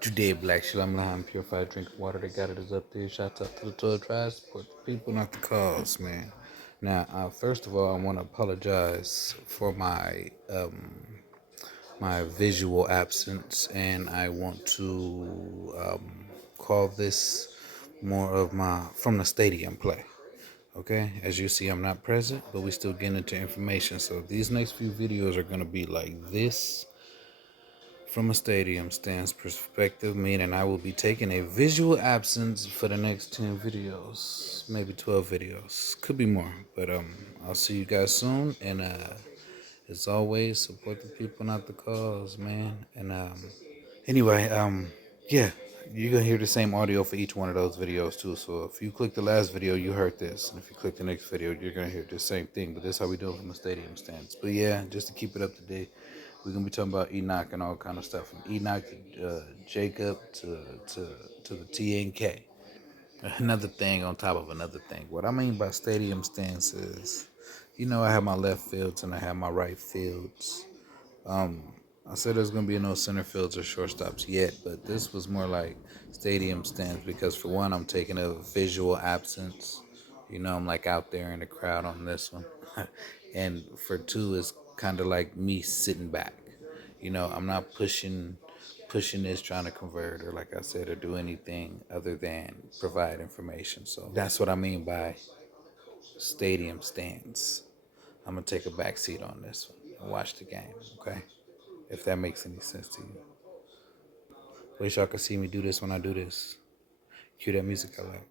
Today, Black Shalom L'Chaim, purified drinking water. They got it is up there. Shouts out to the 12 tribes. Support the people, not the cause, man. Now, first of all, I want to apologize for my visual absence, and I want to call this more of my from the stadium play. Okay, as you see, I'm not present, but we still getting into information. So these next few videos are gonna be like this from a stadium stands perspective, meaning I will be taking a visual absence for the next 10 videos, maybe 12 videos, could be more, but I'll see you guys soon, and as always, support the people, not the cause, man. And anyway, yeah, you're gonna hear the same audio for each one of those videos too. So if you click the last video, you heard this, and if you click the next video, you're gonna hear the same thing. But this is how we do it from a stadium stance. But yeah, just to keep it up to date, we're gonna be talking about Enoch and all kind of stuff, from Enoch to Jacob to the TNK. Another thing on top of another thing. What I mean by stadium stance is, I have my left fields and I have my right fields. I said there's gonna be no center fields or shortstops yet, but this was more like stadium stands because for one, I'm taking a visual absence. I'm like out there in the crowd on this one, and for two, it's kind of like me sitting back. I'm not pushing this, trying to convert, or like I said, or do anything other than provide information. So that's what I mean by stadium stands. I'm gonna take a back seat on this one and watch the game. Okay. If that makes any sense to you. Wish y'all could see me do this when I do this. Cue that music I like.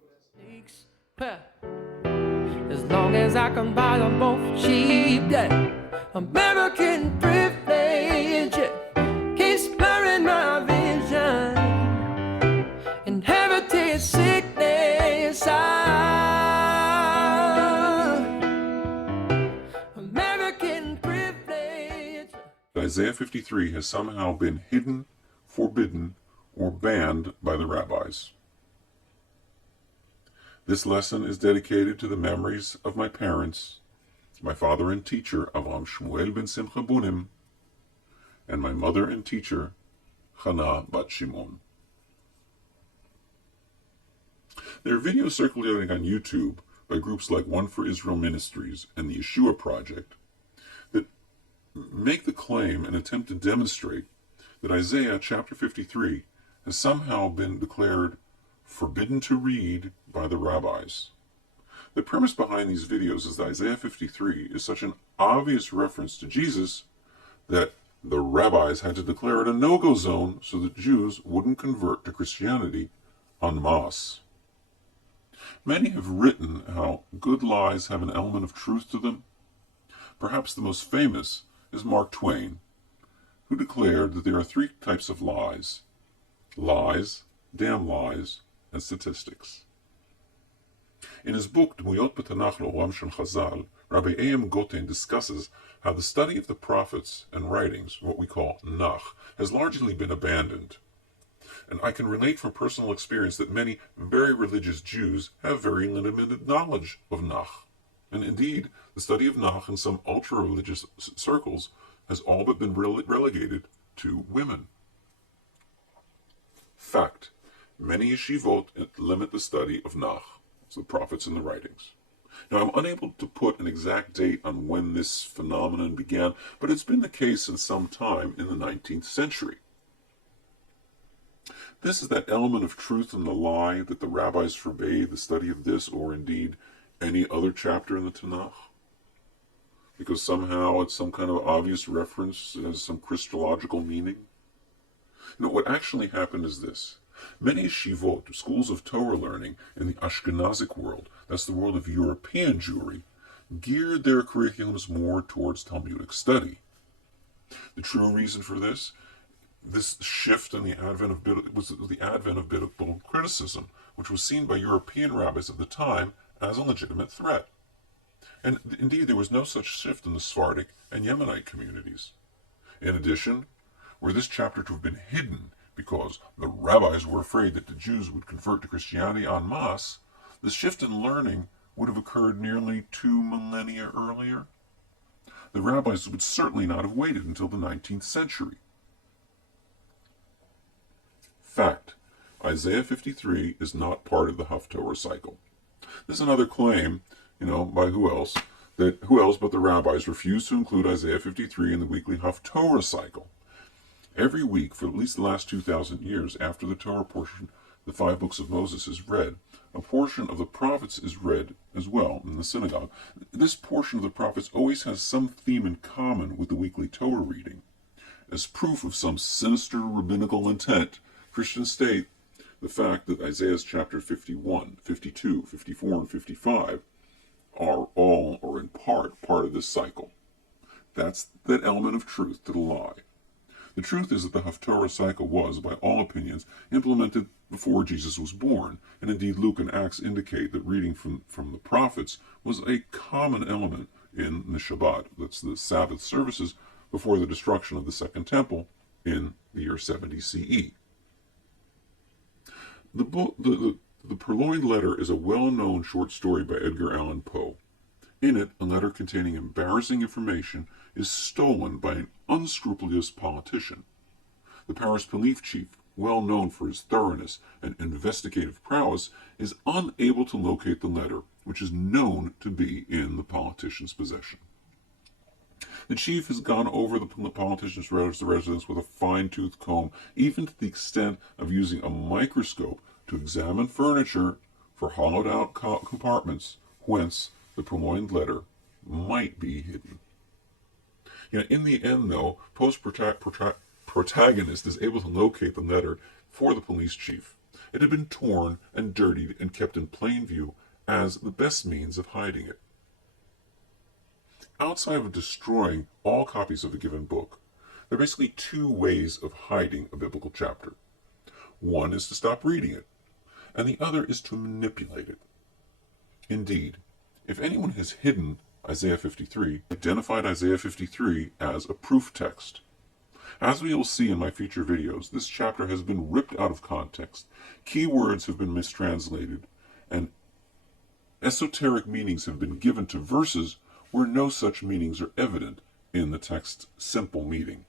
As long as I can buy them both cheap, yeah. American privilege, yeah. Keeps blurring my vision. Inherited sickness, American privilege. Isaiah 53 has somehow been hidden, forbidden, or banned by the rabbis. This lesson is dedicated to the memories of my parents, my father and teacher, Avram Shmuel ben Simcha Bunim, and my mother and teacher, Chana bat Shimon. There are videos circulating on YouTube by groups like One for Israel Ministries and the Yeshua Project that make the claim and attempt to demonstrate that Isaiah chapter 53 has somehow been declared forbidden to read by the rabbis. The premise behind these videos is that Isaiah 53 is such an obvious reference to Jesus that the rabbis had to declare it a no-go zone so that Jews wouldn't convert to Christianity en masse. Many have written how good lies have an element of truth to them. Perhaps the most famous is Mark Twain, who declared that there are three types of lies: lies, damn lies, and statistics. In his book, Dmuyot B'Tanach L'Oram Shel Chazal, Rabbi A.M. Goten discusses how the study of the prophets and writings, what we call Nach, has largely been abandoned. And I can relate from personal experience that many very religious Jews have very limited knowledge of Nach. And indeed, the study of Nach in some ultra-religious circles has all but been relegated to women. Fact. Many yeshivot limit the study of Nach, the prophets and the writings. Now, I'm unable to put an exact date on when this phenomenon began, but it's been the case since some time in the 19th century. This is that element of truth in the lie that the rabbis forbade the study of this or indeed any other chapter in the Tanakh, because somehow it's some kind of obvious reference, it has some Christological meaning. No, what actually happened is this. Many yeshivot, schools of Torah learning in the Ashkenazic world, that's the world of European Jewry, geared their curriculums more towards Talmudic study. The true reason for this shift in the advent of biblical criticism, which was seen by European rabbis of the time as a legitimate threat. And indeed, there was no such shift in the Sephardic and Yemenite communities. In addition, were this chapter to have been hidden because the rabbis were afraid that the Jews would convert to Christianity en masse, the shift in learning would have occurred nearly 2 millennia earlier. The rabbis would certainly not have waited until the 19th century. Fact. Isaiah 53 is not part of the Haftorah cycle. This is another claim, by who else? That who else but the rabbis refuse to include Isaiah 53 in the weekly Haftorah cycle. Every week for at least the last 2,000 years after the Torah portion, the 5 books of Moses, is read, a portion of the prophets is read as well in the synagogue. This portion of the prophets always has some theme in common with the weekly Torah reading. As proof of some sinister rabbinical intent, Christians state the fact that Isaiah's chapter 51, 52, 54, and 55 are all, or in part of this cycle. That's that element of truth to the lie. The truth is that the Haftorah cycle was, by all opinions, implemented before Jesus was born, and indeed Luke and Acts indicate that reading from the prophets was a common element in the Shabbat, that's the Sabbath services, before the destruction of the Second Temple in the year 70 CE. The Purloined Letter is a well-known short story by Edgar Allan Poe. In it, a letter containing embarrassing information is stolen by an unscrupulous politician. The Paris police chief, well known for his thoroughness and investigative prowess, is unable to locate the letter, which is known to be in the politician's possession. The chief has gone over the politician's residence with a fine-tooth comb, even to the extent of using a microscope to examine furniture for hollowed-out compartments whence the Purloined Letter might be hidden. In the end, though, Poe's protagonist is able to locate the letter for the police chief. It had been torn and dirtied and kept in plain view as the best means of hiding it. Outside of destroying all copies of a given book, there are basically 2 ways of hiding a biblical chapter. One is to stop reading it, and the other is to manipulate it. Indeed, if anyone has hidden Isaiah 53, identified Isaiah 53 as a proof text. As we will see in my future videos, this chapter has been ripped out of context, key words have been mistranslated, and esoteric meanings have been given to verses where no such meanings are evident in the text's simple meaning.